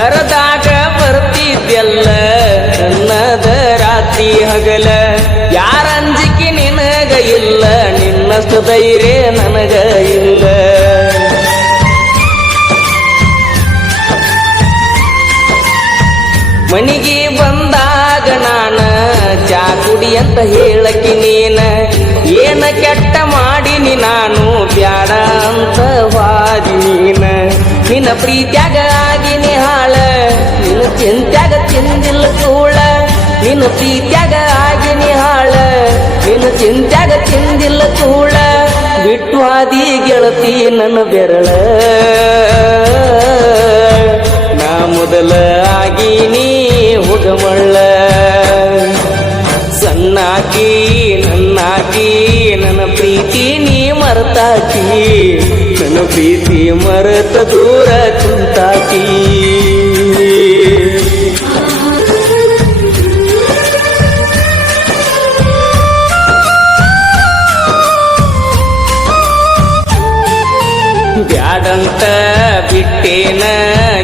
ಕರದಾಗ ಬರ್ತಿದ್ದೆಲ್ಲ ನನ್ನದ ರಾತ್ರಿ ಹಗಲ ಯಾರ ಅಂಜಿಕೆ ನಿನಗ ಇಲ್ಲ ನಿನ್ನಷ್ಟು ಧೈರ್ಯ ನನಗ ಇಲ್ಲ ಮನಿಗೆ ಬಂದಾಗ ನಾನ ಚಾ ಕುಡಿ ಅಂತ ಹೇಳಕಿ ನೀನ ಏನ ಕೆಟ್ಟ ಮಾಡಿನಿ ನಾನು ಬ್ಯಾಡ ಅಂತ ವಾದಿ ನೀನ ನಿನ್ನ ಪ್ರೀತ್ಯಾಗ ಆಗಿನಿ ಹಾಳ ನಿನ್ನ ಚಿಂತ್ಯಾಗ ತಿಂದಿಲ್ಲ ಕೂಳ ನಿನ್ನ ಪ್ರೀತ್ಯಾಗ ಆಗಿನಿ ಹಾಳ ನಿನ್ನ ಚಿಂತ್ಯಾಗ ತಿಂದಿಲ್ಲ ಕೂಳ ಬಿಟ್ಟು ಆದಿ ಗೆಳತಿ ನನ್ನ ಬೆರಳ ನಾ ಮೊದಲ ಆಗಿನಿ ಹುಗಮಳ್ಳ ಸಣ್ಣಾಕಿ ನನ್ನಾಕಿ ನನ್ನ ಪ್ರೀತಿ ನೀ ಮರೆತಾಕಿ ನನ್ನ ಪ್ರೀತಿ ಮರೆತ ದೂರ ಕುಂತಾಕಿ ಬ್ಯಾಡಂತ ಬಿಟ್ಟೇನ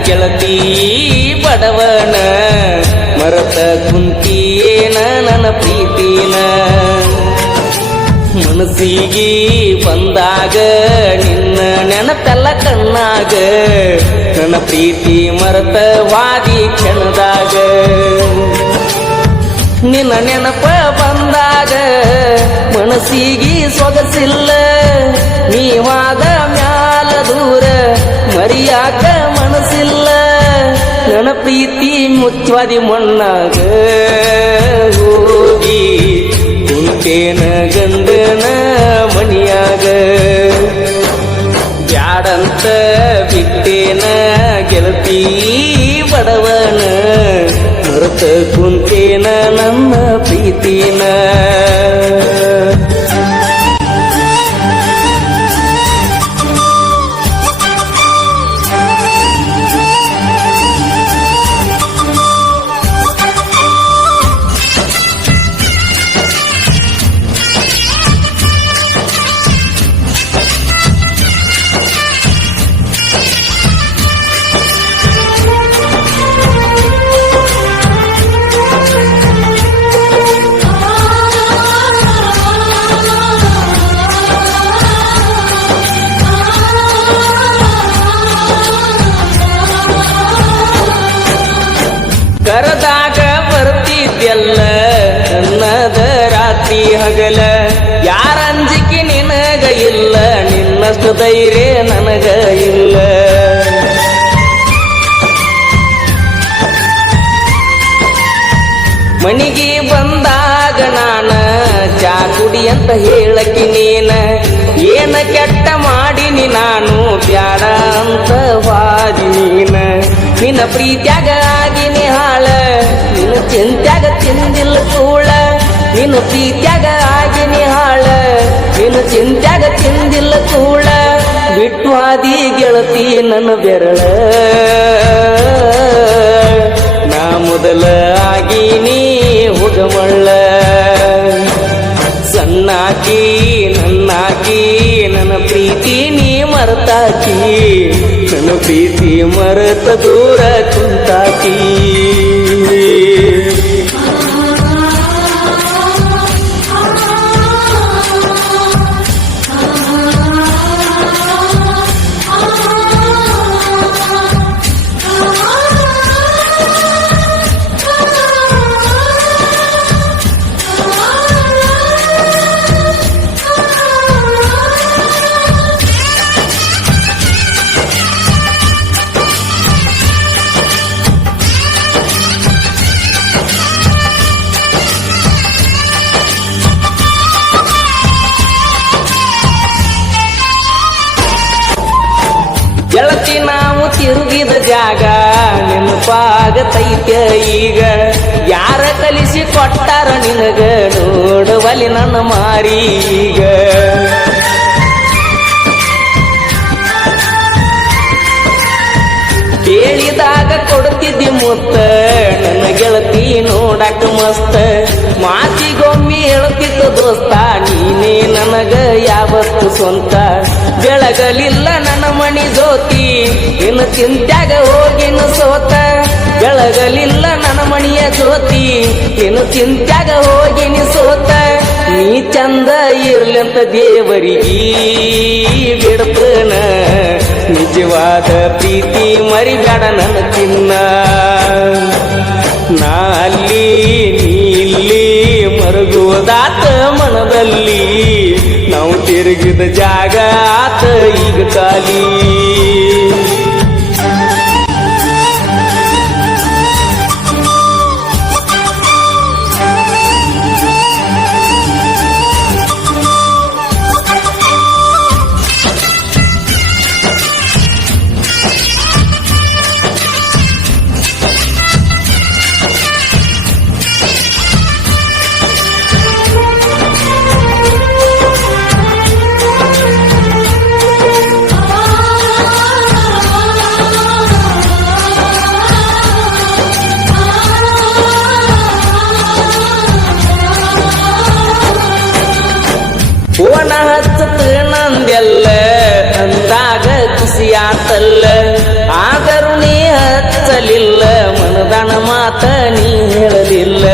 ಗೆಳತಿ ಬಡವನ ಮರತ ಕುಂತಿಯೇನ ನನ್ನ ಪ್ರೀತಿನ ಮನಸ್ಸಿಗೆ ಬಂದಾಗ ನಿನ್ನ ನೆನಪೆಲ್ಲ ಕಣ್ಣಾಗ ನನ್ನ ಪ್ರೀತಿ ಮರತ ವಾದಿ ಕ್ಷಣದಾಗ ನಿನ್ನ ನೆನಪ ಬಂದಾಗ ಮನಸ್ಸಿಗೆ ಸೊಗಸಿಲ್ಲ ನೀವಾದ ಮ್ಯಾಲ ದೂರ ಮರಿಯಾಕ ಮನಸ್ಸಿಲ್ಲ ನನ್ನ ಪ್ರೀತಿ ಮುಚ್ಚವಾದಿ ಮಣ್ಣಾಗ ಹೋಗಿ ಕುಂತೇನ ಗಂಡನ ಮನಿಯಾಗ ಬ್ಯಾಡಂತ ಬಿಟ್ಟೇನ ಗೆಳತಿ ಬಡವನ ಮರೆತ ಕುಂತೇನ ನನ್ನ ಪ್ರೀತಿನ ಕರದಾಗ ಬರ್ತಿದ್ದೆಲ್ಲ ನನ್ನದ ರಾತ್ರಿ ಹಗಲ ಯಾರ ಅಂಜಿಕೆ ನಿನಗ ಇಲ್ಲ ನಿನ್ನಷ್ಟು ಧೈರ್ಯ ನನಗ ಇಲ್ಲ ಮನಿಗೆ ಬಂದಾಗ ನಾನ ಚಾ ಕುಡಿ ಅಂತ ಹೇಳಕಿ ನೀನ ಏನ ಕೆಟ್ಟ ಮಾಡಿನಿ ನಾನು ಬ್ಯಾಡ ಅಂತ ವಾದಿ ನೀನ ನಿನ್ನ ಪ್ರೀತ್ಯಾಗ ಆಗಿನಿ ಹಾಳ ನಿನ್ನ ಚಿಂತ್ಯಾಗ ತಿಂದಿಲ್ಲ ಕೂಳ ನಿನ್ನ ಪ್ರೀತ್ಯಾಗ ಆಗಿನಿ ಹಾಳ ನಿನ್ನ ಚಿಂತ್ಯಾಗ ತಿಂದಿಲ್ಲ ಕೂಳ ಬಿಟ್ಟು ಆದಿ ಗೆಳತಿ ನನ್ನ ಬೆರಳ ನಾ ಮೊದಲ ಆಗಿನಿ ಹುಗಮಳ್ಳ ಸಣ್ಣಾಕಿ ನನ್ನಾಕಿ ನನ್ನ ಪ್ರೀತಿ ನೀ ಮರೆತಾಕಿ ನನ್ನ ಪ್ರೀತಿ ಮರೆತ ದೂರ ಕುಂತಾಕಿ ಗೆಳತಿ ನಾವು ತಿರುಗಿದ ಜಾಗ ನೆನಪಾಗತೈತೆ ಈಗ ಯಾರ ಕಲಿಸಿ ಕೊಟ್ಟಾರ ನಿನಗ ನೋಡುವಲಿ ನನ್ನ ಮಾರಿ ಈಗ ಕೇಳಿದಾಗ ಕೊಡ್ತಿದ್ದಿ ಮುತ್ತ ನನ್ನ ಗೆಳತಿ ನೋಡಾಕ ಮಸ್ತ ಮಾತಿಗೊಮ್ಮೆ ಹೇಳ್ತಿದ್ದ ದೋಸ್ತ ನೀನೇ ನನಗ ಯಾವತ್ತು ಸ್ವಂತ ಬೆಳಗಲಿಲ್ಲ ನನ್ನ ಮಣಿ ಜ್ಯೋತಿ ಇನ್ನು ಚಿಂತ್ಯಾಗ ಹೋಗಿನ ಸೋತ ಬೆಳಗಲಿಲ್ಲ ನನ್ನ ಮಣಿಯ ಜ್ಯೋತಿ ಇನ್ನು ಚಿಂತ್ಯಾಗ ಹೋಗಿನಿ ಸೋತ ನೀ ಚಂದ ಇರ್ಲಂತ ದೇವರಿಗೆ ಬಿಡ್ತನ ನಿಜವಾದ ಪ್ರೀತಿ ಮರಿಬೇಡ ನನ್ನ ಚಿನ್ನ ನಾ ಅಲ್ಲಿ ನೀ ಇಲ್ಲಿ ಮರುಗುವುದಾತ ಮನದಲ್ಲಿ ನಾವು ತಿರುಗಿದ ಜಾಗ ಆತ ಈಗ ಖಾಲಿ ಫೋನ ಹಚ್ಚತ ನಂದೆಲ್ಲ ಅಂದಾಗ ಖುಷಿಯಾತಲ್ಲ ಆದರೂ ನೀ ಹಚ್ಚಲಿಲ್ಲ ಮನದನ ಮಾತ ನೀ ಹೇಳಲಿಲ್ಲ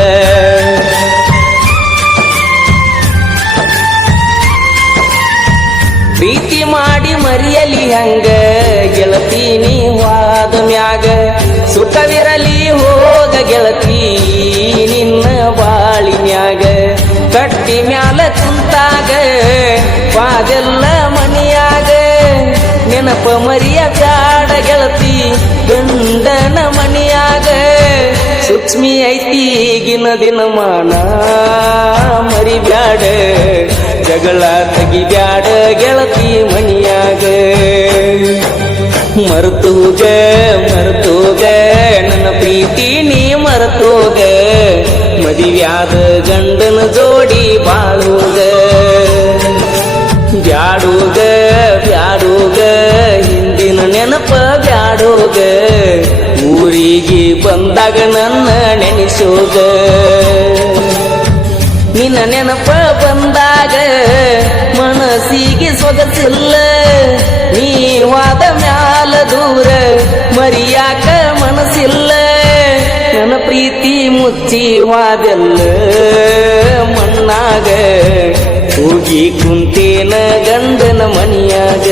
ಪ್ರೀತಿ ಮಾಡಿ ಮರಿಯಲಿ ಹಂಗ ಗೆಳತಿ ನೀ ವಾದ ಮ್ಯಾಗ ಸುಖವಿರಲಿ ಹೋಗ ಗೆಳತಿ ನಿನ್ನ ಬಾಳಿನ್ಯಾಗ ಕಟ್ಟಿ ಮ್ಯಾಲ ಕುಂತಾಗ ವಾದೆಲ್ಲ ಮನಿಯಾಗ ನೆನಪ ಮರಿಯ ಬ್ಯಾಡ ಗೆಳತಿ ಗಂಡನ ಮನಿಯಾಗ ಸೂಕ್ಷ್ಮಿ ಐತಿ ಈಗಿನ ದಿನಮಾನ ಮರಿಬ್ಯಾಡ ಜಗಳ ತೆಗಿಬ್ಯಾಡ ಗೆಳತಿ ಮನಿಯಾಗ ಮರ್ತೋಗ ನನ್ನ ಪ್ರೀತಿ ನೀ ಮರ್ತೋಗ ಮದಿವ್ಯಾದ ಗಂಡನ ಜೋಡಿ ಬಾಳೋಗ ಬ್ಯಾಡೋಗ ಹಿಂದಿನ ನೆನಪ ಬ್ಯಾಡೋಗ ಊರಿಗೆ ಬಂದಾಗ ನನ್ನ ನೆನೆಸೋಗ ನಿನ್ನ ನೆನಪ ಬಂದಾಗ ಮನಸ್ಸಿಗೆ ಸೊಗಸಿಲ್ಲ ನೀವಾದ ಮ್ಯಾಲ ದೂರ ಮರಿಯಾಕ ಮನಸ್ಸಿಲ್ಲ ನನ್ನ ಪ್ರೀತಿ ಮುಚ್ಚಿ ವಾದೆಲ್ಲ ಮಣ್ಣಾಗ ಹೋಗಿ ಕುಂತೇನ ಗಂಡನ ಮನಿಯಾಗ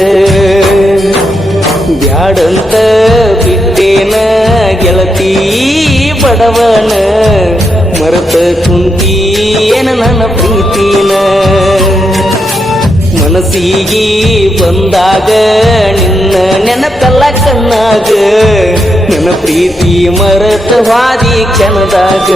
ಬ್ಯಾಡಂತ ಬಿಟ್ಟೇನ ಗೆಳತಿ ಬಡವನ ಮರೆತ ಕುಂತೀನ ನನ್ನ ಪ್ರೀತಿನ ಮನಸ್ಸಿಗೆ ಬಂದಾಗ ನಿನ್ನ ನೆನಪೆಲ್ಲ ಕಣ್ಣಾಗ ನನ್ನ ಪ್ರೀತಿ ಮರೆತ ಹಾದಿ ಕ್ಷಣದಾಗ